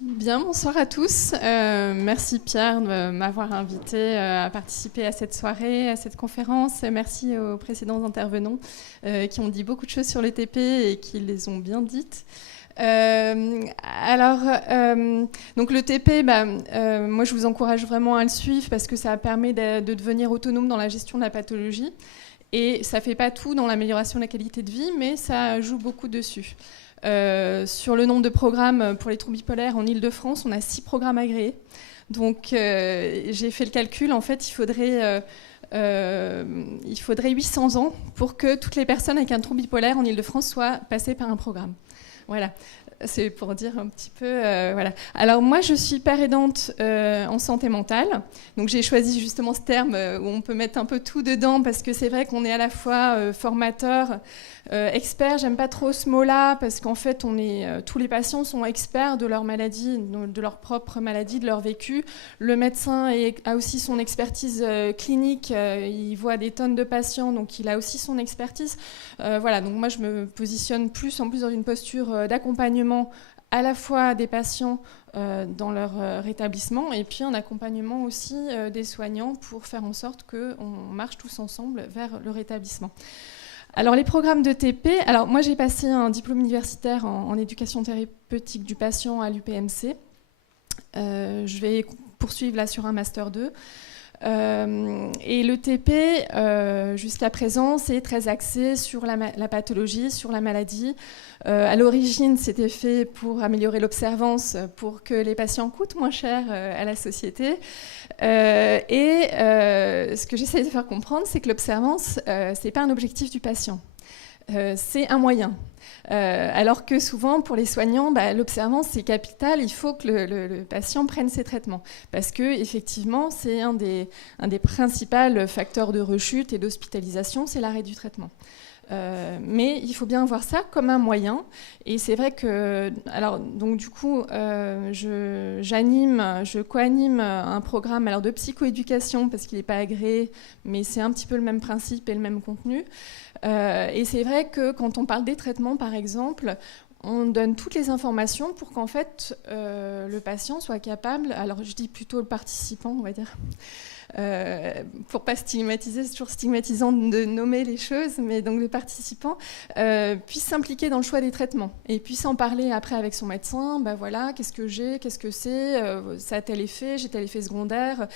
Bien, bonsoir à tous. Merci Pierre de m'avoir invité à participer à cette soirée, à cette conférence. Merci aux précédents intervenants qui ont dit beaucoup de choses sur le TP et qui les ont bien dites. Donc le TP, moi je vous encourage vraiment à le suivre parce que ça permet de devenir autonome dans la gestion de la pathologie. Et ça ne fait pas tout dans l'amélioration de la qualité de vie, mais ça joue beaucoup dessus. Sur le nombre de programmes pour les troubles bipolaires en Ile-de-France, on a 6 programmes agréés. Donc j'ai fait le calcul, en fait il faudrait 800 ans pour que toutes les personnes avec un trouble bipolaire en Ile-de-France soient passées par un programme. Voilà, c'est pour dire un petit peu... voilà. Alors moi, je suis père aidante en santé mentale. Donc j'ai choisi justement ce terme où on peut mettre un peu tout dedans parce que c'est vrai qu'on est à la fois formateur, expert. J'aime pas trop ce mot-là parce qu'en fait, tous les patients sont experts de leur maladie, de leur propre maladie, de leur vécu. Le médecin a aussi son expertise clinique. Il voit des tonnes de patients, donc il a aussi son expertise. Voilà, donc moi, je me positionne en plus dans une posture d'accompagnement à la fois des patients dans leur rétablissement et puis un accompagnement aussi des soignants pour faire en sorte qu'on marche tous ensemble vers le rétablissement. Alors les programmes de TP, alors moi j'ai passé un diplôme universitaire en éducation thérapeutique du patient à l'UPMC. Je vais poursuivre là sur un Master 2. Et le TP, jusqu'à présent, c'est très axé sur la pathologie, sur la maladie. À l'origine, c'était fait pour améliorer l'observance, pour que les patients coûtent moins cher à la société. Ce que j'essaie de faire comprendre, c'est que l'observance, ce n'est pas un objectif du patient. C'est un moyen. Alors que souvent, pour les soignants, l'observance, c'est capital. Il faut que le patient prenne ses traitements. Parce que, effectivement, c'est un des principaux facteurs de rechute et d'hospitalisation, c'est l'arrêt du traitement. Mais il faut bien voir ça comme un moyen. Et c'est vrai que, alors, donc du coup, je co-anime un programme de psychoéducation parce qu'il n'est pas agréé, mais c'est un petit peu le même principe et le même contenu. Et c'est vrai que quand on parle des traitements, par exemple, on donne toutes les informations pour qu'en fait le patient soit capable, alors je dis plutôt le participant, on va dire, pour pas stigmatiser, c'est toujours stigmatisant de nommer les choses, mais donc le participant puisse s'impliquer dans le choix des traitements et puisse en parler après avec son médecin. Voilà, qu'est-ce que j'ai, qu'est-ce que c'est, ça a tel effet, j'ai tel effet secondaire,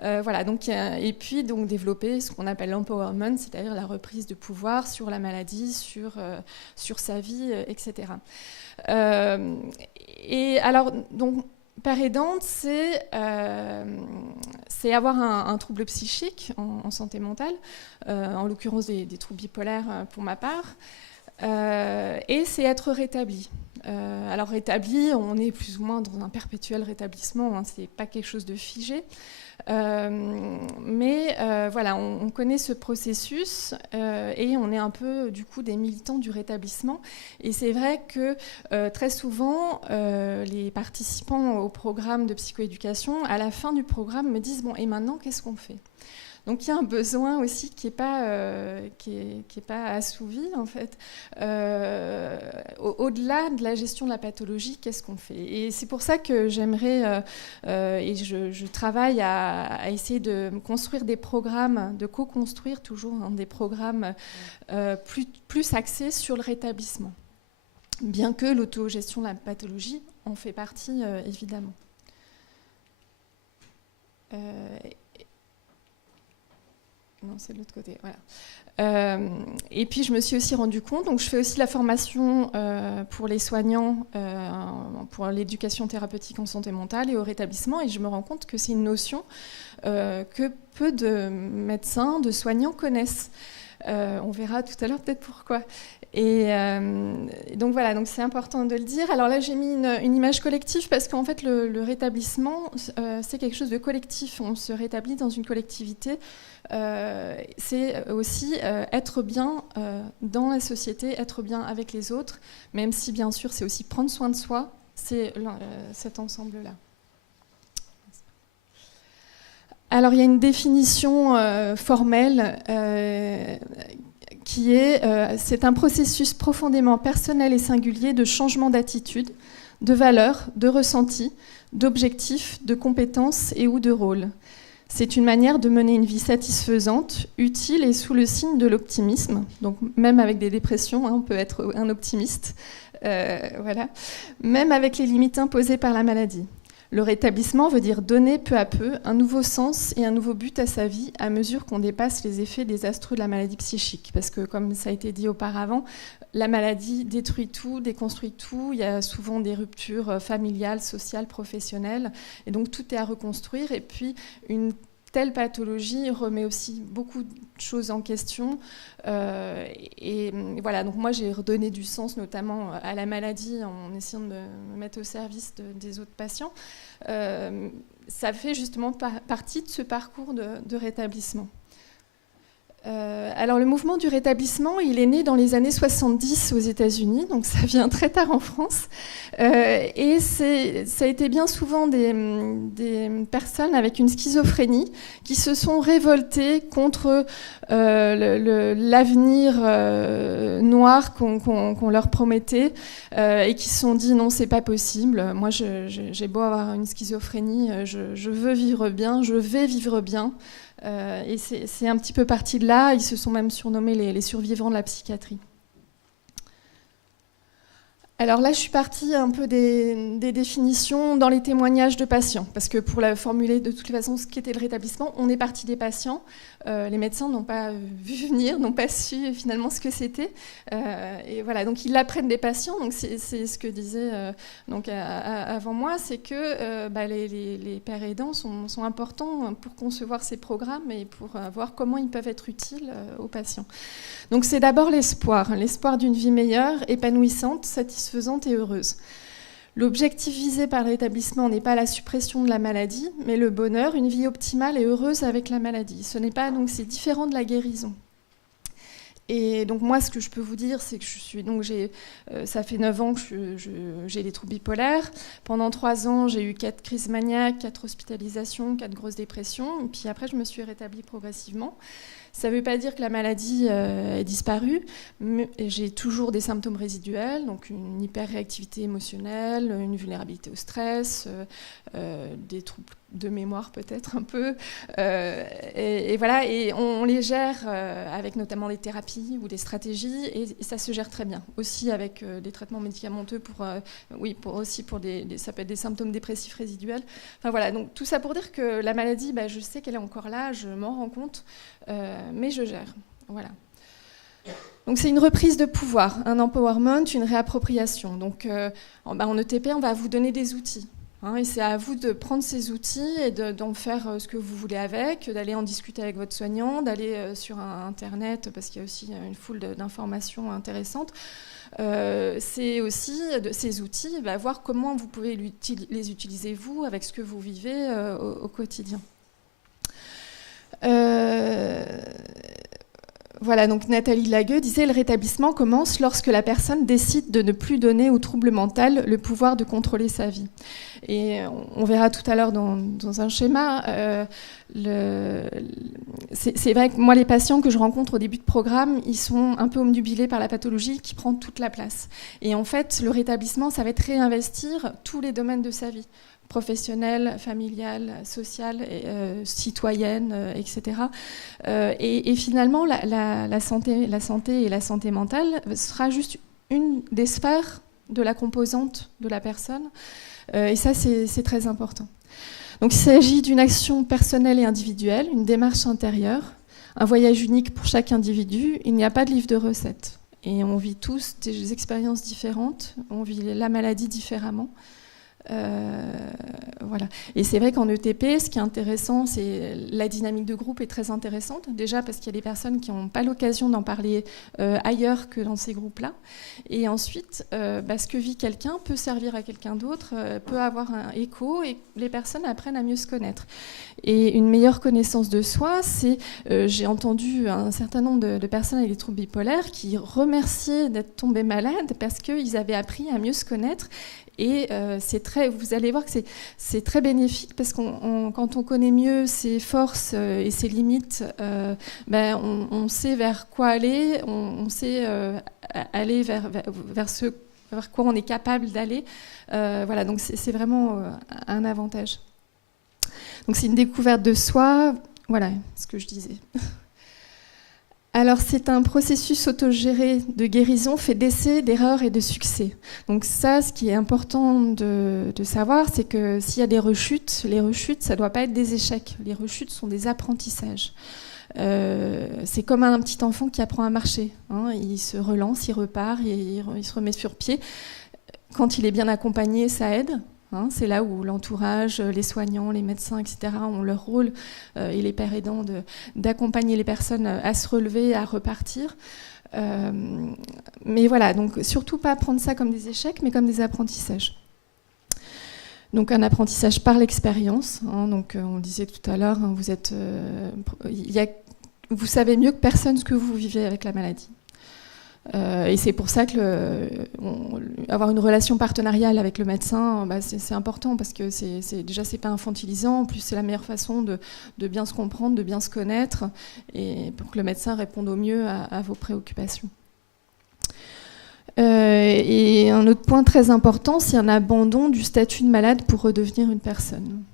voilà. Donc et puis donc développer ce qu'on appelle l'empowerment, c'est-à-dire la reprise de pouvoir sur la maladie, sur sa vie, etc. Et alors donc père aidante, c'est avoir un trouble psychique en santé mentale, en l'occurrence des troubles bipolaires pour ma part, et c'est être rétabli. Alors rétabli, on est plus ou moins dans un perpétuel rétablissement, hein, c'est pas quelque chose de figé. Mais voilà, on connaît ce processus et on est un peu du coup des militants du rétablissement. Et c'est vrai que très souvent, les participants au programme de psychoéducation, à la fin du programme, me disent bon, et maintenant, qu'est-ce qu'on fait ? Donc il y a un besoin aussi qui est pas assouvi en fait. Au-delà de la gestion de la pathologie, qu'est-ce qu'on fait ? Et c'est pour ça que j'aimerais et je travaille à essayer de construire des programmes, de co-construire toujours des programmes plus axés sur le rétablissement. Bien que l'autogestion de la pathologie en fait partie évidemment. Non, c'est de l'autre côté. Voilà. Et puis, je me suis aussi rendu compte, donc je fais aussi la formation pour les soignants, pour l'éducation thérapeutique en santé mentale et au rétablissement, et je me rends compte que c'est une notion que peu de médecins, de soignants connaissent. On verra tout à l'heure peut-être pourquoi. Et donc voilà, donc c'est important de le dire. Alors là, j'ai mis une image collective parce qu'en fait, le rétablissement, c'est quelque chose de collectif. On se rétablit dans une collectivité. C'est aussi être bien dans la société, être bien avec les autres, même si bien sûr, c'est aussi prendre soin de soi. C'est cet ensemble-là. Alors, il y a une définition formelle qui est c'est un processus profondément personnel et singulier de changement d'attitude de valeurs, de ressentis, d'objectifs, de compétences et ou de rôles. C'est une manière de mener une vie satisfaisante, utile et sous le signe de l'optimisme. Donc même avec des dépressions, on peut être un optimiste. Voilà. Même avec les limites imposées par la maladie. Le rétablissement veut dire donner peu à peu un nouveau sens et un nouveau but à sa vie à mesure qu'on dépasse les effets désastreux de la maladie psychique. Parce que, comme ça a été dit auparavant, la maladie détruit tout, déconstruit tout. Il y a souvent des ruptures familiales, sociales, professionnelles. Et donc, tout est à reconstruire. Et puis, une telle pathologie remet aussi beaucoup de choses en question. Et voilà, donc moi, j'ai redonné du sens, notamment à la maladie, en essayant de me mettre au service des autres patients. Ça fait justement partie de ce parcours de rétablissement. Alors le mouvement du rétablissement, il est né dans les années 70 aux États-Unis, donc ça vient très tard en France. Et ça a été bien souvent des personnes avec une schizophrénie qui se sont révoltées contre l'avenir noir qu'on leur promettait et qui se sont dit non, c'est pas possible. Moi, j'ai beau avoir une schizophrénie, je veux vivre bien, je vais vivre bien. Et c'est un petit peu parti de là. Ils se sont même surnommés les survivants de la psychiatrie. Alors là, je suis partie un peu des définitions dans les témoignages de patients, parce que pour la formuler de toutes les façons, ce qu'était le rétablissement, on est parti des patients. Les médecins n'ont pas vu venir, n'ont pas su finalement ce que c'était. Et voilà, donc ils l'apprennent des patients. Donc c'est ce que disait avant moi, c'est que les pères aidants sont importants pour concevoir ces programmes et pour voir comment ils peuvent être utiles aux patients. Donc c'est d'abord l'espoir d'une vie meilleure, épanouissante, satisfaisante et heureuse. L'objectif visé par le rétablissement n'est pas la suppression de la maladie, mais le bonheur, une vie optimale et heureuse avec la maladie. Ce n'est pas, donc c'est différent de la guérison. Et donc moi, ce que je peux vous dire, c'est que ça fait 9 ans que j'ai des troubles bipolaires. Pendant 3 ans, j'ai eu 4 crises maniaques, 4 hospitalisations, 4 grosses dépressions. Et puis après, je me suis rétablie progressivement. Ça ne veut pas dire que la maladie est disparue, mais j'ai toujours des symptômes résiduels, donc une hyperréactivité émotionnelle, une vulnérabilité au stress, des troubles de mémoire peut-être un peu. Et voilà, et on les gère avec notamment des thérapies ou des stratégies, et ça se gère très bien. Aussi avec des traitements médicamenteux pour ça peut être des symptômes dépressifs résiduels. Enfin voilà, donc tout ça pour dire que la maladie, je sais qu'elle est encore là, je m'en rends compte. Mais je gère. Voilà. Donc c'est une reprise de pouvoir, un empowerment, une réappropriation. Donc en ETP, on va vous donner des outils. Et c'est à vous de prendre ces outils et d'en faire ce que vous voulez avec, d'aller en discuter avec votre soignant, d'aller sur Internet, parce qu'il y a aussi une foule d'informations intéressantes. C'est aussi de ces outils, voir comment vous pouvez les utiliser vous, avec ce que vous vivez au quotidien. Voilà, donc Nathalie Lagueux disait « Le rétablissement commence lorsque la personne décide de ne plus donner au trouble mental le pouvoir de contrôler sa vie. » Et on verra tout à l'heure dans un schéma, c'est vrai que moi, les patients que je rencontre au début de programme, ils sont un peu omnubilés par la pathologie qui prend toute la place. Et en fait, le rétablissement, ça va être réinvestir tous les domaines de sa vie. Professionnelle, familiale, sociale, citoyenne, etc. Et finalement, la santé et la santé mentale sera juste une des sphères de la composante de la personne. Et ça, c'est très important. Donc, il s'agit d'une action personnelle et individuelle, une démarche intérieure, un voyage unique pour chaque individu. Il n'y a pas de livre de recettes. Et on vit tous des expériences différentes, on vit la maladie différemment. Voilà. Et c'est vrai qu'en ETP, ce qui est intéressant, c'est la dynamique de groupe est très intéressante. Déjà parce qu'il y a des personnes qui n'ont pas l'occasion d'en parler ailleurs que dans ces groupes-là. Et ensuite, ce que vit quelqu'un peut servir à quelqu'un d'autre, peut avoir un écho et les personnes apprennent à mieux se connaître. Et une meilleure connaissance de soi, c'est, j'ai entendu un certain nombre de personnes avec des troubles bipolaires qui remerciaient d'être tombées malades parce qu'ils avaient appris à mieux se connaître. Et vous allez voir que c'est très bénéfique parce que quand on connaît mieux ses forces et ses limites, on sait vers quoi aller, on sait aller vers ce vers quoi on est capable d'aller. Voilà, donc c'est vraiment un avantage. Donc c'est une découverte de soi, voilà ce que je disais. Alors c'est un processus autogéré de guérison fait d'essais, d'erreurs et de succès. Donc ça, ce qui est important de savoir, c'est que s'il y a des rechutes, les rechutes, ça ne doit pas être des échecs. Les rechutes sont des apprentissages. C'est comme un petit enfant qui apprend à marcher. Hein. Il se relance, il repart, il se remet sur pied. Quand il est bien accompagné, ça aide. Hein, c'est là où l'entourage, les soignants, les médecins, etc. ont leur rôle, et les pères aidants, d'accompagner les personnes à se relever, à repartir. Mais voilà, donc surtout pas prendre ça comme des échecs, mais comme des apprentissages. Donc un apprentissage par l'expérience. Hein, donc on le disait tout à l'heure, hein, vous savez mieux que personne ce que vous vivez avec la maladie. Et c'est pour ça que avoir une relation partenariale avec le médecin, c'est important parce que déjà c'est pas infantilisant, en plus c'est la meilleure façon de bien se comprendre, de bien se connaître, et pour que le médecin réponde au mieux à vos préoccupations. Et un autre point très important, c'est un abandon du statut de malade pour redevenir une personne.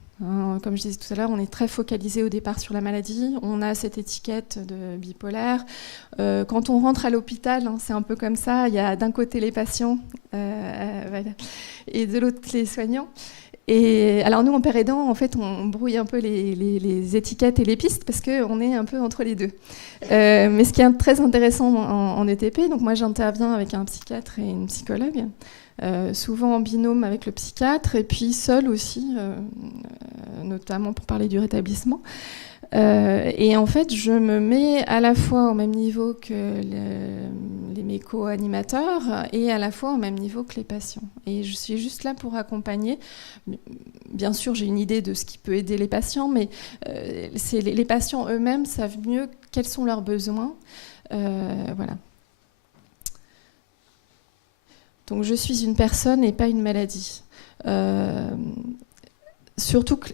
Comme je disais tout à l'heure, on est très focalisé au départ sur la maladie. On a cette étiquette de bipolaire. Quand on rentre à l'hôpital, c'est un peu comme ça. Il y a d'un côté les patients voilà, et de l'autre les soignants. Et alors nous, en père aidant, en fait, on brouille un peu les étiquettes et les pistes parce qu'on est un peu entre les deux. Mais ce qui est très intéressant en ETP, donc moi j'interviens avec un psychiatre et une psychologue. Souvent en binôme avec le psychiatre et puis seul aussi, notamment pour parler du rétablissement. Et en fait, je me mets à la fois au même niveau que mes co-animateurs et à la fois au même niveau que les patients. Et je suis juste là pour accompagner. Bien sûr, j'ai une idée de ce qui peut aider les patients, mais les patients eux-mêmes savent mieux quels sont leurs besoins. Voilà. Donc je suis une personne et pas une maladie. Surtout que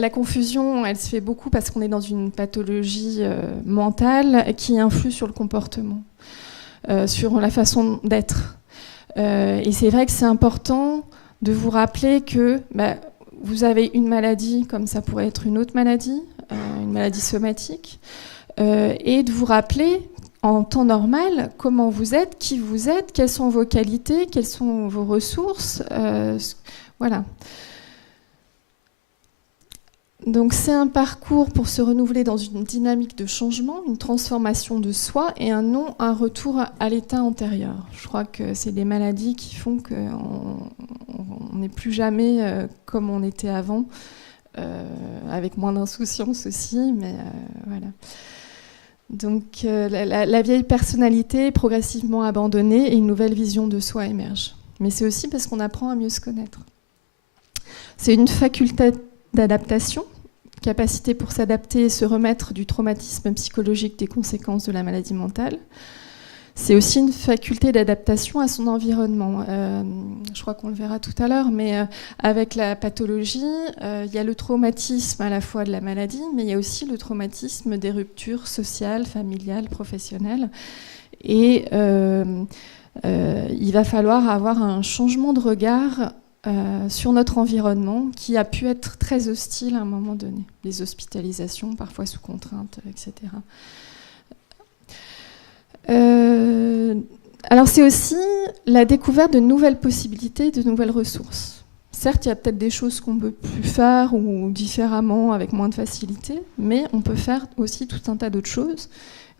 la confusion, elle se fait beaucoup parce qu'on est dans une pathologie mentale qui influe sur le comportement, sur la façon d'être. Et c'est vrai que c'est important de vous rappeler que vous avez une maladie, comme ça pourrait être une autre maladie, une maladie somatique, et de vous rappeler en temps normal, comment vous êtes, qui vous êtes, quelles sont vos qualités, quelles sont vos ressources. Voilà. Donc c'est un parcours pour se renouveler dans une dynamique de changement, une transformation de soi et un retour à l'état antérieur. Je crois que c'est des maladies qui font qu'on n'est plus jamais comme on était avant, avec moins d'insouciance aussi, mais voilà. Donc la vieille personnalité est progressivement abandonnée et une nouvelle vision de soi émerge. Mais c'est aussi parce qu'on apprend à mieux se connaître. C'est une faculté d'adaptation, capacité pour s'adapter et se remettre du traumatisme psychologique des conséquences de la maladie mentale. C'est aussi une faculté d'adaptation à son environnement. Je crois qu'on le verra tout à l'heure, mais avec la pathologie, il y a le traumatisme à la fois de la maladie, mais il y a aussi le traumatisme des ruptures sociales, familiales, professionnelles. Et il va falloir avoir un changement de regard sur notre environnement qui a pu être très hostile à un moment donné. Les hospitalisations, parfois sous contrainte, etc. Alors c'est aussi la découverte de nouvelles possibilités, de nouvelles ressources. Certes, il y a peut-être des choses qu'on ne peut plus faire ou différemment, avec moins de facilité, mais on peut faire aussi tout un tas d'autres choses.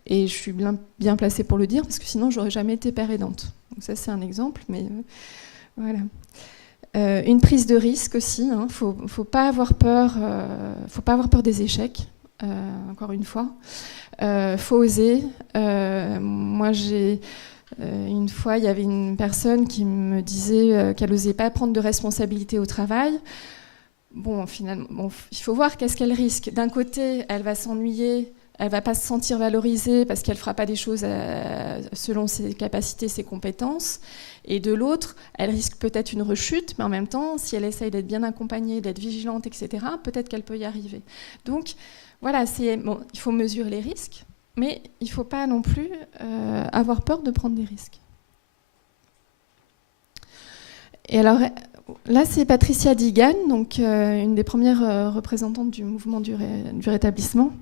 Et je suis bien placée pour le dire, parce que sinon, je n'aurais jamais été père aidante. Donc ça, c'est un exemple, mais voilà. Une prise de risque aussi. Il ne faut pas avoir peur des échecs, encore une fois. Faut oser. Moi, une fois, il y avait une personne qui me disait qu'elle n'osait pas prendre de responsabilité au travail. Bon, finalement, il faut voir qu'est-ce qu'elle risque. D'un côté, elle va s'ennuyer, elle ne va pas se sentir valorisée parce qu'elle ne fera pas des choses selon ses capacités, ses compétences. Et de l'autre, elle risque peut-être une rechute, mais en même temps, si elle essaye d'être bien accompagnée, d'être vigilante, etc., peut-être qu'elle peut y arriver. Donc, voilà, il faut mesurer les risques, mais il ne faut pas non plus avoir peur de prendre des risques. Et alors, là, c'est Patricia Digan, donc une des premières représentantes du mouvement du rétablissement.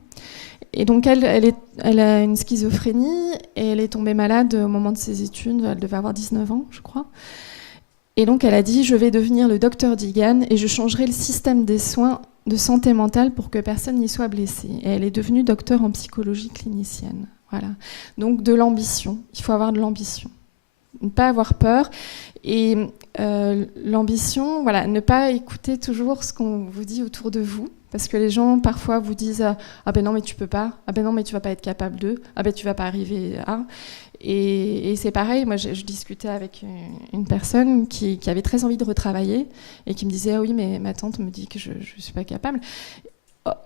Et donc, elle a une schizophrénie et elle est tombée malade au moment de ses études. Elle devait avoir 19 ans, je crois. Et donc, elle a dit « Je vais devenir le docteur Digan et je changerai le système des soins de santé mentale pour que personne n'y soit blessé. » Et elle est devenue docteur en psychologie clinicienne. Voilà. Donc, de l'ambition. Il faut avoir de l'ambition. Ne pas avoir peur. Et l'ambition, voilà, ne pas écouter toujours ce qu'on vous dit autour de vous. Parce que les gens, parfois, vous disent « Ah ben non, mais tu peux pas. Ah ben non, mais tu vas pas être capable de. Ah ben tu vas pas arriver à. » Et c'est pareil, moi, je discutais avec une personne qui avait très envie de retravailler et qui me disait « Ah oui, mais ma tante me dit que je ne suis pas capable. »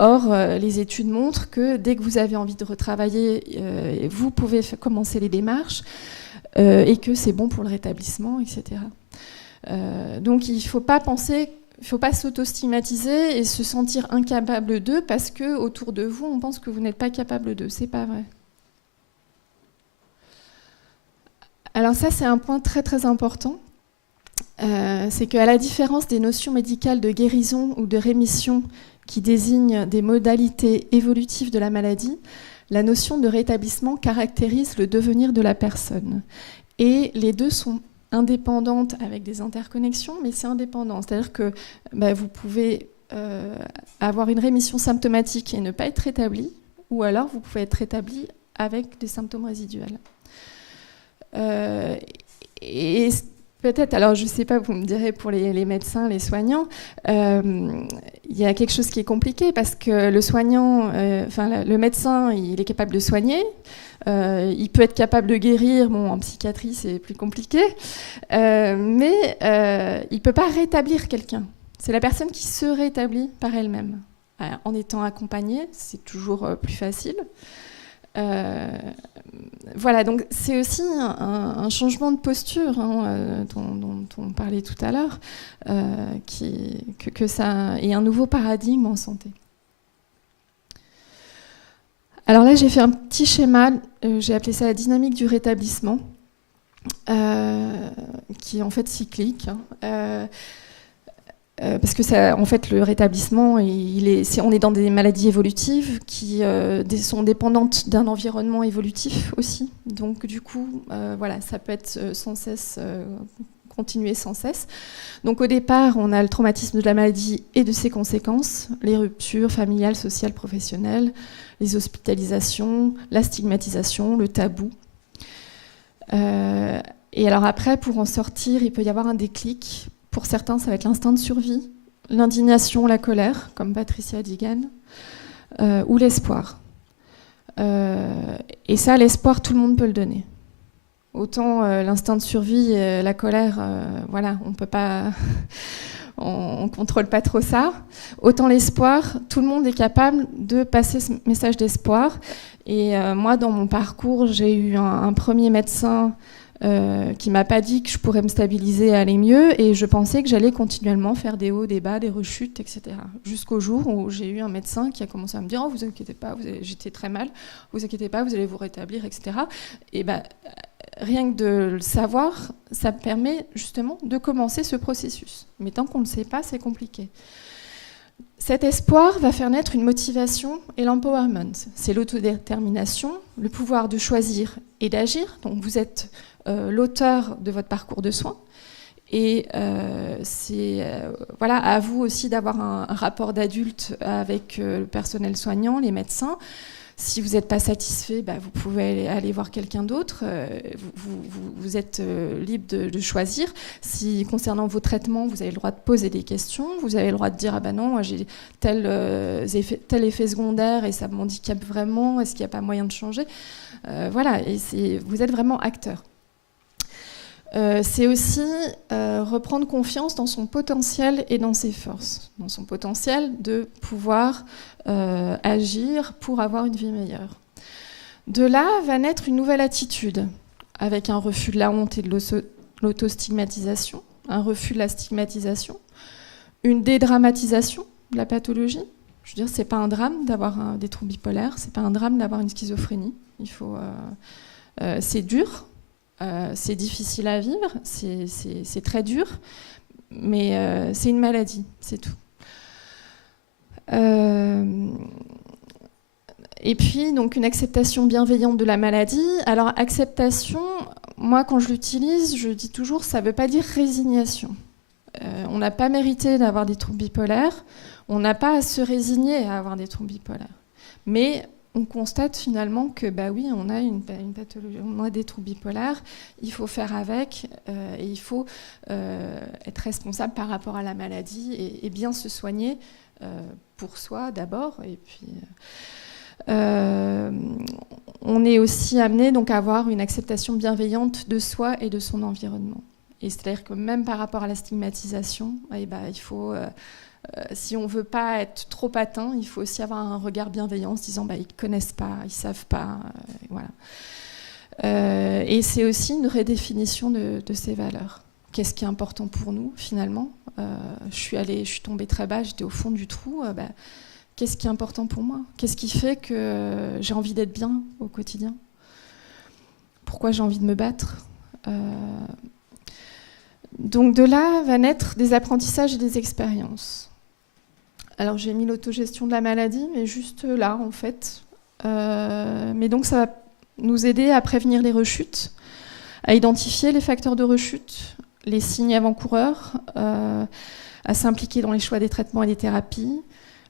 Or, les études montrent que dès que vous avez envie de retravailler, vous pouvez commencer les démarches et que c'est bon pour le rétablissement, etc. Donc, il ne faut pas penser... Il ne faut pas s'auto-stigmatiser et se sentir incapable d'eux parce qu'autour de vous, on pense que vous n'êtes pas capable d'eux. Ce n'est pas vrai. Alors ça, c'est un point très très important. C'est qu'à la différence des notions médicales de guérison ou de rémission qui désignent des modalités évolutives de la maladie, la notion de rétablissement caractérise le devenir de la personne. Et les deux sont indépendante avec des interconnexions, mais c'est indépendant. C'est-à-dire que vous pouvez avoir une rémission symptomatique et ne pas être rétabli, ou alors vous pouvez être rétabli avec des symptômes résiduels. Et peut-être, alors je ne sais pas, vous me direz pour les médecins, les soignants, il y a quelque chose qui est compliqué parce que le soignant, le médecin, il est capable de soigner. Il peut être capable de guérir, bon, en psychiatrie c'est plus compliqué, mais il ne peut pas rétablir quelqu'un. C'est la personne qui se rétablit par elle-même. En étant accompagnée, c'est toujours plus facile. Voilà, donc c'est aussi un changement de posture dont on parlait tout à l'heure, que ça est un nouveau paradigme en santé. Alors là, j'ai fait un petit schéma, j'ai appelé ça la dynamique du rétablissement, qui est en fait cyclique. Parce que ça, en fait, le rétablissement, on est dans des maladies évolutives qui sont dépendantes d'un environnement évolutif aussi. Donc du coup, voilà, ça peut être sans cesse, continuer sans cesse. Donc au départ, on a le traumatisme de la maladie et de ses conséquences, les ruptures familiales, sociales, professionnelles, les hospitalisations, la stigmatisation, le tabou. Et alors après, pour en sortir, il peut y avoir un déclic. Pour certains, ça va être l'instinct de survie, l'indignation, la colère, comme Patricia Digan, ou l'espoir. Et ça, l'espoir, tout le monde peut le donner. Autant l'instinct de survie, la colère, voilà, on peut pas, on contrôle pas trop ça. Autant l'espoir, tout le monde est capable de passer ce message d'espoir. Et moi, dans mon parcours, j'ai eu un premier médecin qui m'a pas dit que je pourrais me stabiliser et aller mieux, et je pensais que j'allais continuellement faire des hauts, des bas, des rechutes, etc. Jusqu'au jour où j'ai eu un médecin qui a commencé à me dire « Oh, vous inquiétez pas, j'étais très mal, vous inquiétez pas, vous allez vous rétablir, etc. » Et rien que de le savoir, ça permet justement de commencer ce processus. Mais tant qu'on ne le sait pas, c'est compliqué. Cet espoir va faire naître une motivation et l'empowerment. C'est l'autodétermination, le pouvoir de choisir et d'agir. Donc vous êtes l'auteur de votre parcours de soins. Et c'est voilà, à vous aussi d'avoir un rapport d'adulte avec le personnel soignant, les médecins. Si vous n'êtes pas satisfait, vous pouvez aller voir quelqu'un d'autre. Vous êtes libre de choisir. Si, concernant vos traitements, vous avez le droit de poser des questions. Vous avez le droit de dire « Ah ben non, moi j'ai tel effet secondaire et ça m'handicape vraiment. Est-ce qu'il n'y a pas moyen de changer ?» Voilà, et vous êtes vraiment acteur. C'est aussi reprendre confiance dans son potentiel et dans ses forces, dans son potentiel de pouvoir agir pour avoir une vie meilleure. De là va naître une nouvelle attitude, avec un refus de la honte et de l'autostigmatisation, un refus de la stigmatisation, une dédramatisation de la pathologie. Je veux dire, c'est pas un drame d'avoir des troubles bipolaires, c'est pas un drame d'avoir une schizophrénie. C'est dur. C'est difficile à vivre, c'est très dur, mais c'est une maladie, c'est tout. Et puis, donc, une acceptation bienveillante de la maladie. Alors, acceptation, moi, quand je l'utilise, je dis toujours, ça ne veut pas dire résignation. On n'a pas mérité d'avoir des troubles bipolaires, on n'a pas à se résigner à avoir des troubles bipolaires. Mais on constate finalement que, bah oui, on a une pathologie, on a des troubles bipolaires, il faut faire avec, et il faut être responsable par rapport à la maladie et bien se soigner pour soi d'abord, et puis... on est aussi amené donc à avoir une acceptation bienveillante de soi et de son environnement. Et c'est-à-dire que même par rapport à la stigmatisation, il faut, si on ne veut pas être trop atteint, il faut aussi avoir un regard bienveillant en se disant ils ne connaissent pas, ils ne savent pas. Voilà. Et c'est aussi une redéfinition de ces valeurs. Qu'est-ce qui est important pour nous finalement? Je suis tombée très bas, j'étais au fond du trou. Qu'est-ce qui est important pour moi? Qu'est-ce qui fait que j'ai envie d'être bien au quotidien? Pourquoi j'ai envie de me battre? Donc de là va naître des apprentissages et des expériences. Alors j'ai mis l'autogestion de la maladie, mais juste là en fait. Mais donc ça va nous aider à prévenir les rechutes, à identifier les facteurs de rechute, les signes avant-coureurs, à s'impliquer dans les choix des traitements et des thérapies,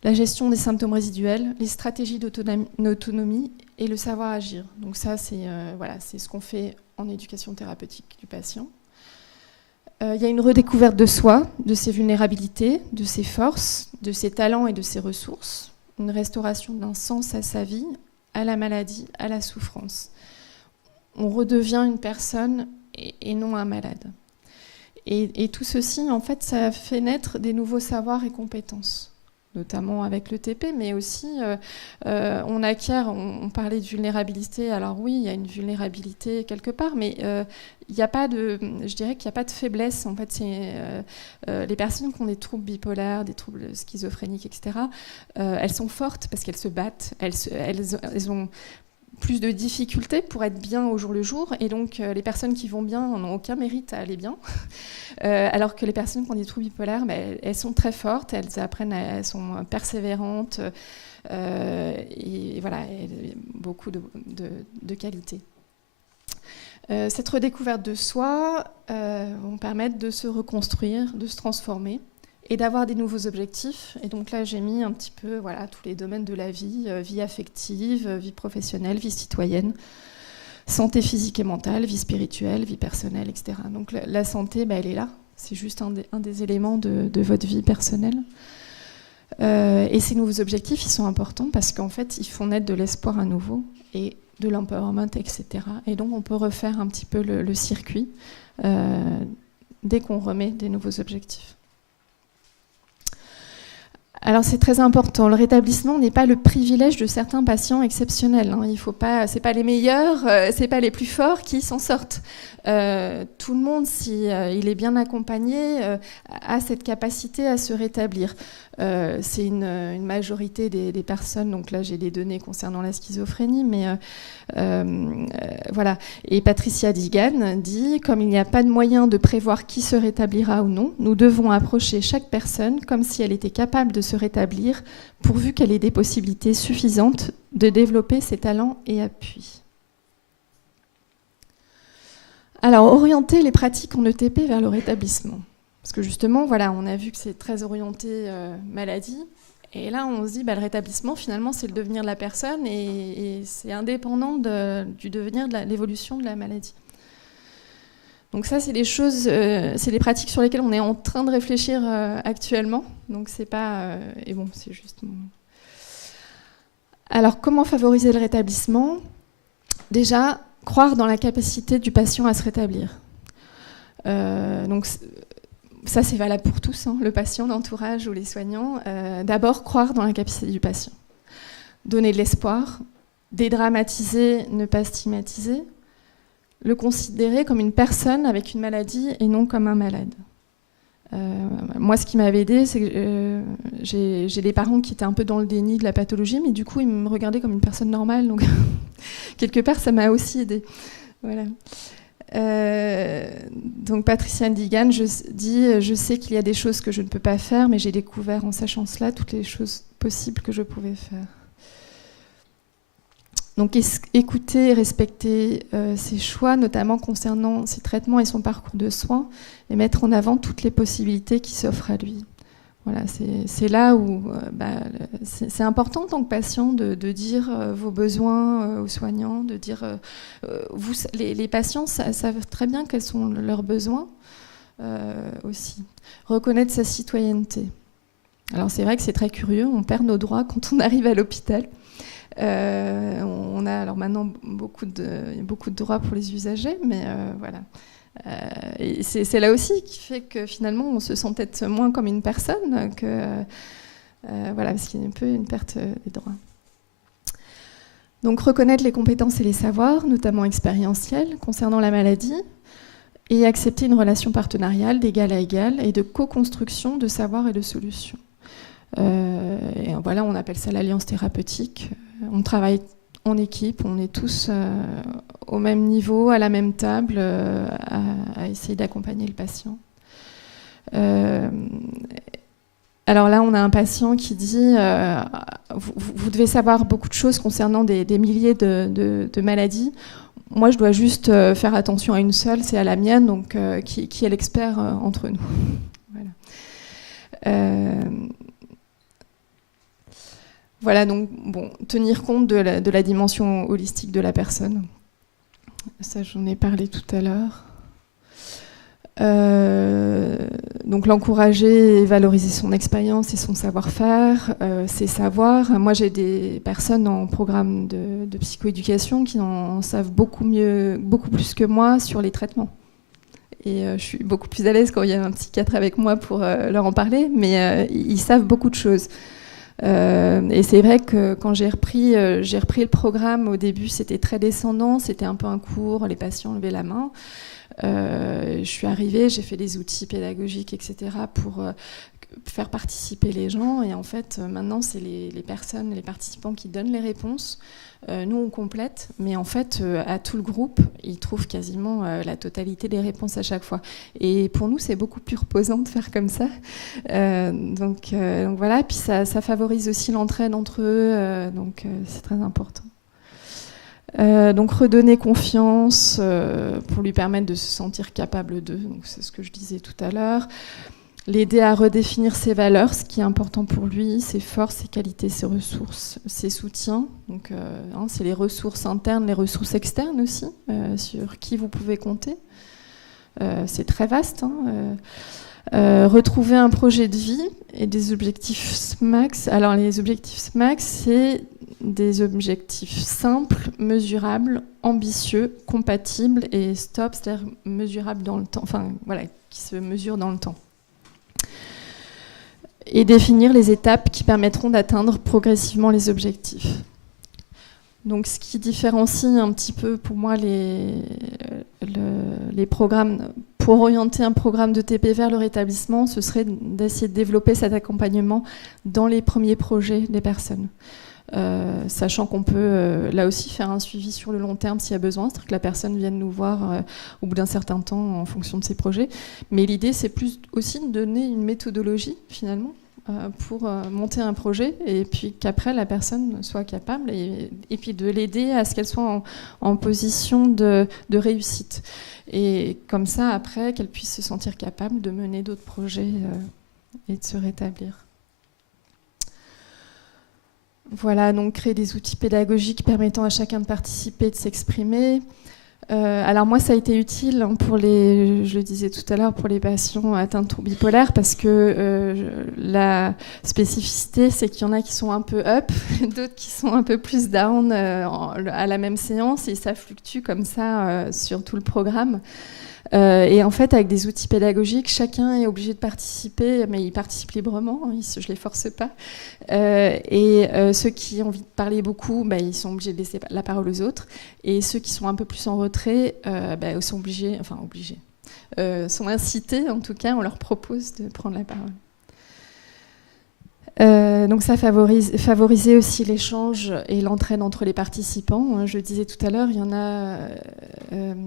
la gestion des symptômes résiduels, les stratégies d'autonomie et le savoir agir. Donc ça, c'est ce qu'on fait en éducation thérapeutique du patient. Il y a une redécouverte de soi, de ses vulnérabilités, de ses forces, de ses talents et de ses ressources, une restauration d'un sens à sa vie, à la maladie, à la souffrance. On redevient une personne et non un malade. Et tout ceci, en fait, ça fait naître des nouveaux savoirs et compétences, notamment avec le TP, mais aussi on acquiert, on parlait de vulnérabilité, alors oui, il y a une vulnérabilité quelque part, mais il n'y a pas je dirais qu'il n'y a pas de faiblesse. En fait, c'est les personnes qui ont des troubles bipolaires, des troubles schizophréniques, etc., elles sont fortes parce qu'elles se battent, elles ont plus de difficultés pour être bien au jour le jour, et donc les personnes qui vont bien n'ont aucun mérite à aller bien, alors que les personnes qui ont des troubles bipolaires, elles sont très fortes, elles apprennent, elles sont persévérantes, et voilà, beaucoup de qualités. Cette redécouverte de soi vont permettre de se reconstruire, de se transformer, et d'avoir des nouveaux objectifs. Et donc là, j'ai mis un petit peu tous les domaines de la vie, vie affective, vie professionnelle, vie citoyenne, santé physique et mentale, vie spirituelle, vie personnelle, etc. Donc la santé, elle est là. C'est juste un des éléments de votre vie personnelle. Et ces nouveaux objectifs, ils sont importants parce qu'en fait, ils font naître de l'espoir à nouveau et de l'empowerment, etc. Et donc, on peut refaire un petit peu le circuit dès qu'on remet des nouveaux objectifs. Alors c'est très important, le rétablissement n'est pas le privilège de certains patients exceptionnels. Il faut pas, c'est pas les meilleurs, c'est pas les plus forts qui s'en sortent. Tout le monde, si il est bien accompagné, a cette capacité à se rétablir. C'est une majorité des personnes. Donc là, j'ai des données concernant la schizophrénie, mais voilà. Et Patricia Digan dit: comme il n'y a pas de moyen de prévoir qui se rétablira ou non, nous devons approcher chaque personne comme si elle était capable de se rétablir, pourvu qu'elle ait des possibilités suffisantes de développer ses talents et appuis. Alors, orienter les pratiques en ETP vers le rétablissement. Parce que justement, voilà, on a vu que c'est très orienté maladie. Et là, on se dit, le rétablissement, finalement, c'est le devenir de la personne et c'est indépendant du devenir, de l'évolution de la maladie. Donc ça, c'est des choses, c'est des pratiques sur lesquelles on est en train de réfléchir actuellement. Donc c'est pas... et bon, c'est juste... Alors, comment favoriser le rétablissement? Déjà, croire dans la capacité du patient à se rétablir. Donc ça, c'est valable pour tous, le patient, l'entourage ou les soignants. D'abord, croire dans la capacité du patient. Donner de l'espoir, dédramatiser, ne pas stigmatiser, le considérer comme une personne avec une maladie et non comme un malade. Moi, ce qui m'avait aidé, c'est que j'ai des parents qui étaient un peu dans le déni de la pathologie, mais du coup, ils me regardaient comme une personne normale. Donc, quelque part, ça m'a aussi aidé. Voilà. Donc Patricia Ndigan dit « Je sais qu'il y a des choses que je ne peux pas faire, mais j'ai découvert en sachant cela toutes les choses possibles que je pouvais faire. » Donc écouter et respecter ses choix, notamment concernant ses traitements et son parcours de soins, et mettre en avant toutes les possibilités qui s'offrent à lui. Voilà, c'est là où c'est important en tant que patient de dire vos besoins aux soignants, de dire les patients savent très bien quels sont leurs besoins aussi. Reconnaître sa citoyenneté. Alors c'est vrai que c'est très curieux, on perd nos droits quand on arrive à l'hôpital. On a alors maintenant beaucoup de droits pour les usagers, mais voilà. Et c'est là aussi qui fait que finalement on se sent peut-être moins comme une personne que voilà, parce qu'il y a un peu une perte des droits. Donc reconnaître les compétences et les savoirs, notamment expérientiels, concernant la maladie, et accepter une relation partenariale d'égal à égal et de co-construction de savoirs et de solutions. Et voilà, on appelle ça l'alliance thérapeutique. On travaille en équipe, on est tous au même niveau, à la même table, à essayer d'accompagner le patient. Alors là, on a un patient qui dit vous devez savoir beaucoup de choses concernant des milliers de maladies. Moi, je dois juste faire attention à une seule, c'est à la mienne, donc qui est l'expert entre nous. Voilà. Voilà, donc bon, tenir compte de la dimension holistique de la personne. Ça, j'en ai parlé tout à l'heure. Donc l'encourager et valoriser son expérience et son savoir-faire, ses savoirs. Moi, j'ai des personnes en programme de psychoéducation qui en savent beaucoup plus que moi sur les traitements. Et je suis beaucoup plus à l'aise quand il y a un psychiatre avec moi pour leur en parler, mais ils savent beaucoup de choses. Et c'est vrai que quand j'ai repris le programme, au début c'était très descendant, c'était un peu un cours, les patients levaient la main. Je suis arrivée, j'ai fait des outils pédagogiques, etc. pour faire participer les gens. Et en fait, maintenant, c'est les personnes, les participants qui donnent les réponses. Nous, on complète, mais en fait, à tout le groupe, ils trouvent quasiment la totalité des réponses à chaque fois. Et pour nous, c'est beaucoup plus reposant de faire comme ça. Donc voilà, puis ça favorise aussi l'entraide entre eux, donc c'est très important. Donc redonner confiance pour lui permettre de se sentir capable d'eux, donc c'est ce que je disais tout à l'heure. L'aider à redéfinir ses valeurs, ce qui est important pour lui, ses forces, ses qualités, ses ressources, ses soutiens. Donc, c'est les ressources internes, les ressources externes aussi, sur qui vous pouvez compter. C'est très vaste. Retrouver un projet de vie et des objectifs SMAX. Alors, les objectifs SMAX, c'est des objectifs simples, mesurables, ambitieux, compatibles et stop, c'est-à-dire mesurables dans le temps. Enfin, voilà, qui se mesurent dans le temps. Et définir les étapes qui permettront d'atteindre progressivement les objectifs. Donc, ce qui différencie un petit peu pour moi les programmes, pour orienter un programme de TP vers le rétablissement, ce serait d'essayer de développer cet accompagnement dans les premiers projets des personnes. Sachant qu'on peut là aussi faire un suivi sur le long terme s'il y a besoin, c'est-à-dire que la personne vienne nous voir au bout d'un certain temps en fonction de ses projets. Mais l'idée, c'est plus aussi de donner une méthodologie finalement pour monter un projet et puis qu'après la personne soit capable et puis de l'aider à ce qu'elle soit en position de réussite. Et comme ça, après, qu'elle puisse se sentir capable de mener d'autres projets et de se rétablir. Voilà, donc créer des outils pédagogiques permettant à chacun de participer, de s'exprimer. Alors moi, ça a été utile pour je le disais tout à l'heure, pour les patients atteints de troubles bipolaires, parce que la spécificité, c'est qu'il y en a qui sont un peu up, d'autres qui sont un peu plus down à la même séance, et ça fluctue comme ça sur tout le programme. Et en fait, avec des outils pédagogiques, chacun est obligé de participer, mais il participe librement, je ne les force pas. Et ceux qui ont envie de parler beaucoup, ils sont obligés de laisser la parole aux autres. Et ceux qui sont un peu plus en retrait sont sont incités, en tout cas, on leur propose de prendre la parole. Donc ça favorisait aussi l'échange et l'entraide entre les participants. Je le disais tout à l'heure, il y en a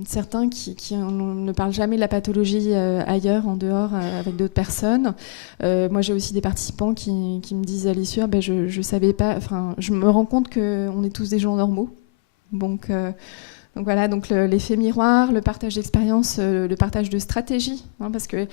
certains qui ne parlent jamais de la pathologie ailleurs, en dehors, avec d'autres personnes. Moi, j'ai aussi des participants qui me disent à l'issue, je savais pas, enfin, je me rends compte qu'on est tous des gens normaux. Donc voilà, donc l'effet miroir, le partage d'expérience, le partage de stratégies, parce que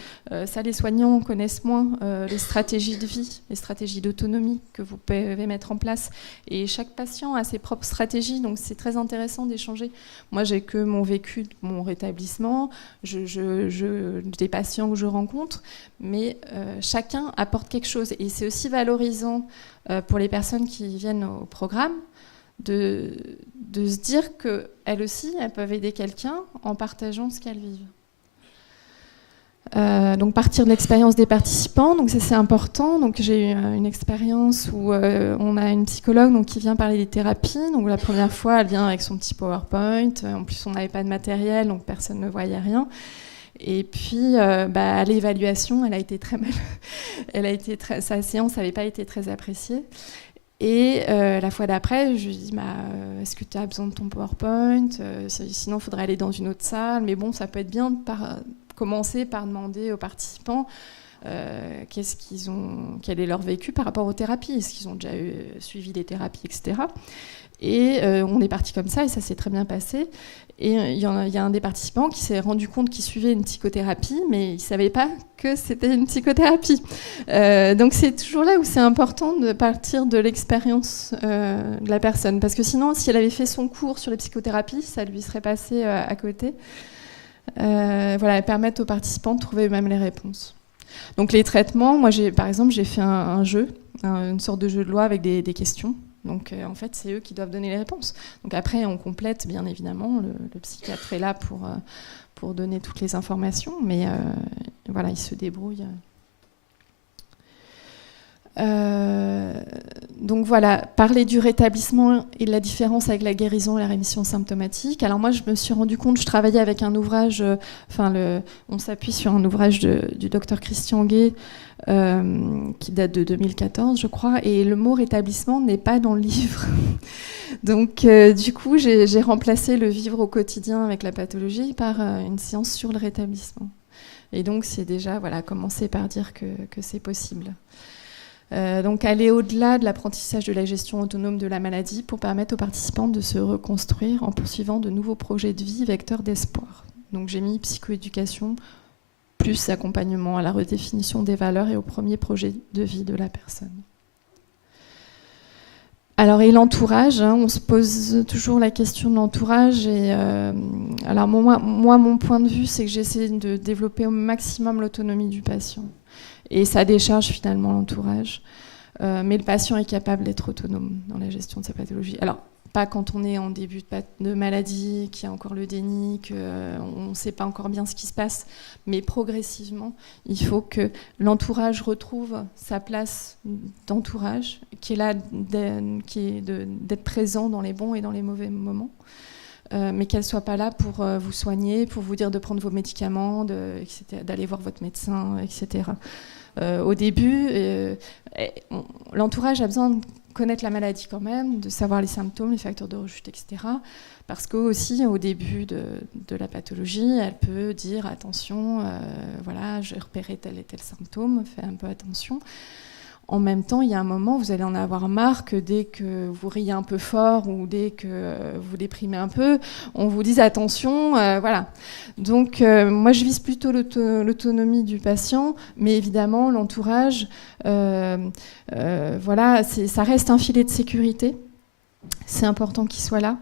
ça, les soignants connaissent moins les stratégies de vie, les stratégies d'autonomie que vous pouvez mettre en place. Et chaque patient a ses propres stratégies, donc c'est très intéressant d'échanger. Moi, j'ai que mon vécu, mon rétablissement, des patients que je rencontre, mais chacun apporte quelque chose. Et c'est aussi valorisant pour les personnes qui viennent au programme, de se dire qu'elles aussi, elles peuvent aider quelqu'un en partageant ce qu'elles vivent. Donc partir de l'expérience des participants, donc c'est important. Donc j'ai eu une expérience où on a une psychologue donc, qui vient parler des thérapies. Donc la première fois, elle vient avec son petit PowerPoint. En plus, on n'avait pas de matériel, donc personne ne voyait rien. Et puis, à l'évaluation, elle a été très mal. Sa séance n'avait pas été très appréciée. Et la fois d'après, je lui dis est-ce que tu as besoin de ton PowerPoint sinon, il faudrait aller dans une autre salle. Mais bon, ça peut être bien de commencer par demander aux participants quel est leur vécu par rapport aux thérapies. Est-ce qu'ils ont déjà suivi des thérapies, etc. Et on est parti comme ça, et ça s'est très bien passé. Et il y a un des participants qui s'est rendu compte qu'il suivait une psychothérapie, mais il ne savait pas que c'était une psychothérapie. Donc c'est toujours là où c'est important de partir de l'expérience de la personne. Parce que sinon, si elle avait fait son cours sur les psychothérapies, ça lui serait passé à côté. Elles permettent aux participants de trouver eux-mêmes les réponses. Donc les traitements, moi par exemple, j'ai fait un jeu, une sorte de jeu de loi avec des questions. Donc en fait, c'est eux qui doivent donner les réponses. Donc après, on complète, bien évidemment, le psychiatre est là pour donner toutes les informations, mais voilà, il se débrouille. Donc voilà, parler du rétablissement et de la différence avec la guérison et la rémission symptomatique. Alors moi, je me suis rendu compte, je travaillais avec un ouvrage, on s'appuie sur un ouvrage du docteur Christian Guay, qui date de 2014, je crois, et le mot rétablissement n'est pas dans le livre. Donc du coup, j'ai remplacé le vivre au quotidien avec la pathologie par une séance sur le rétablissement. Et donc c'est déjà, commencer par dire que c'est possible. Donc aller au-delà de l'apprentissage de la gestion autonome de la maladie pour permettre aux participants de se reconstruire en poursuivant de nouveaux projets de vie vecteurs d'espoir. Donc j'ai mis psychoéducation plus accompagnement à la redéfinition des valeurs et au premier projet de vie de la personne. Alors et l'entourage, on se pose toujours la question de l'entourage. Et alors moi, mon point de vue, c'est que j'essaie de développer au maximum l'autonomie du patient. Et ça décharge finalement l'entourage. Mais le patient est capable d'être autonome dans la gestion de sa pathologie. Alors, pas quand on est en début de maladie, qu'il y a encore le déni, qu'on ne sait pas encore bien ce qui se passe. Mais progressivement, il faut que l'entourage retrouve sa place d'entourage, qui est là, d'être présent dans les bons et dans les mauvais moments. Mais qu'elle ne soit pas là pour vous soigner, pour vous dire de prendre vos médicaments, etc., d'aller voir votre médecin, etc. Au début, l'entourage a besoin de connaître la maladie quand même, de savoir les symptômes, les facteurs de rechute, etc. Parce qu'aussi, au début de la pathologie, elle peut dire attention, j'ai repéré tel et tel symptôme, fais un peu attention. En même temps, il y a un moment où vous allez en avoir marre que dès que vous riez un peu fort ou dès que vous déprimez un peu, on vous dise attention, voilà. Donc, moi, je vise plutôt l'autonomie du patient, mais évidemment, l'entourage, ça reste un filet de sécurité. C'est important qu'il soit là.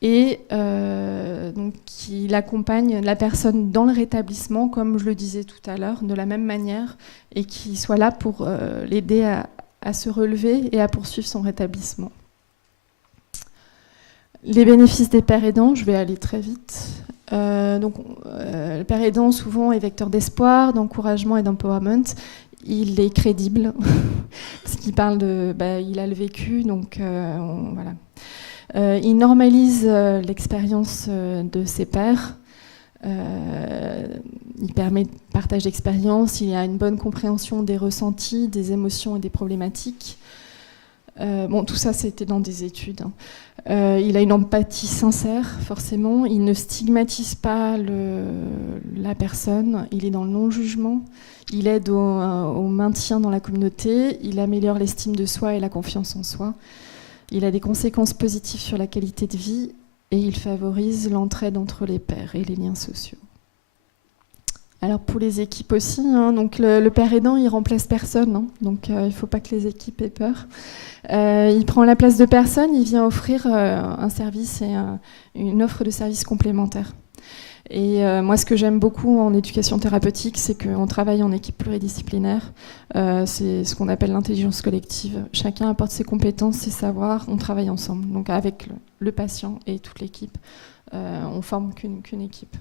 Et donc qu'il accompagne la personne dans le rétablissement, comme je le disais tout à l'heure, de la même manière, et qu'il soit là pour l'aider à se relever et à poursuivre son rétablissement. Les bénéfices des pères aidants, je vais aller très vite. Le père aidant, souvent, est vecteur d'espoir, d'encouragement et d'empowerment. Il est crédible, parce qu'il parle il a le vécu, donc voilà. Il normalise l'expérience de ses pairs. Il permet de partage d'expérience, il a une bonne compréhension des ressentis, des émotions et des problématiques. Bon, tout ça, c'était dans des études. Il a une empathie sincère, forcément. Il ne stigmatise pas la personne. Il est dans le non-jugement. Il aide au maintien dans la communauté. Il améliore l'estime de soi et la confiance en soi. Il a des conséquences positives sur la qualité de vie et il favorise l'entraide entre les pairs et les liens sociaux. Alors pour les équipes aussi, donc le père aidant, il remplace personne, donc il ne faut pas que les équipes aient peur. Il prend la place de personne, il vient offrir un service et une offre de services complémentaires. Et moi, ce que j'aime beaucoup en éducation thérapeutique, c'est qu'on travaille en équipe pluridisciplinaire. C'est ce qu'on appelle l'intelligence collective. Chacun apporte ses compétences, ses savoirs, on travaille ensemble. Donc avec le patient et toute l'équipe, on forme qu'une équipe.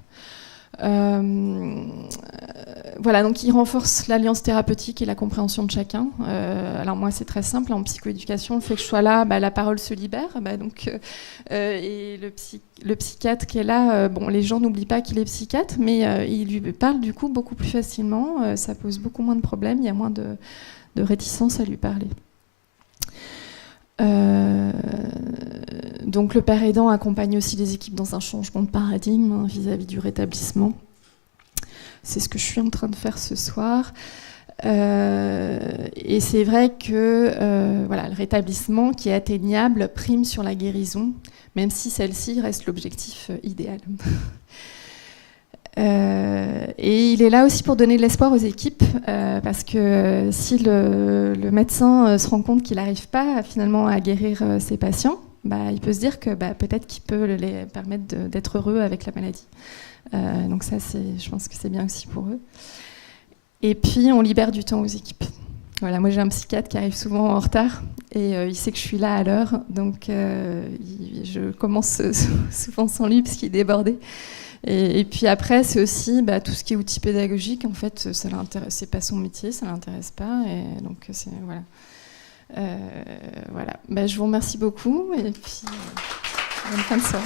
Voilà, donc il renforce l'alliance thérapeutique et la compréhension de chacun. Alors moi, c'est très simple, en psychoéducation, le fait que je sois là, la parole se libère. Et le psychiatre qui est là, les gens n'oublient pas qu'il est psychiatre, mais il lui parle du coup beaucoup plus facilement. Ça pose beaucoup moins de problèmes, il y a moins de réticence à lui parler. Donc le père aidant accompagne aussi les équipes dans un changement de paradigme vis-à-vis du rétablissement. C'est ce que je suis en train de faire ce soir. Et c'est vrai que le rétablissement qui est atteignable prime sur la guérison, même si celle-ci reste l'objectif idéal. Et il est là aussi pour donner de l'espoir aux équipes, parce que si le médecin se rend compte qu'il n'arrive pas finalement à guérir ses patients, il peut se dire que peut-être qu'il peut les permettre d'être heureux avec la maladie. Donc ça, je pense que c'est bien aussi pour eux. Et puis, on libère du temps aux équipes. Voilà, moi, j'ai un psychiatre qui arrive souvent en retard et il sait que je suis là à l'heure. Donc, je commence souvent sans lui parce qu'il est débordé. Et puis après, c'est aussi tout ce qui est outils pédagogiques. En fait, ça l'intéresse, c'est pas son métier, ça l'intéresse pas. Et donc, voilà. Je vous remercie beaucoup et puis bonne fin de soirée.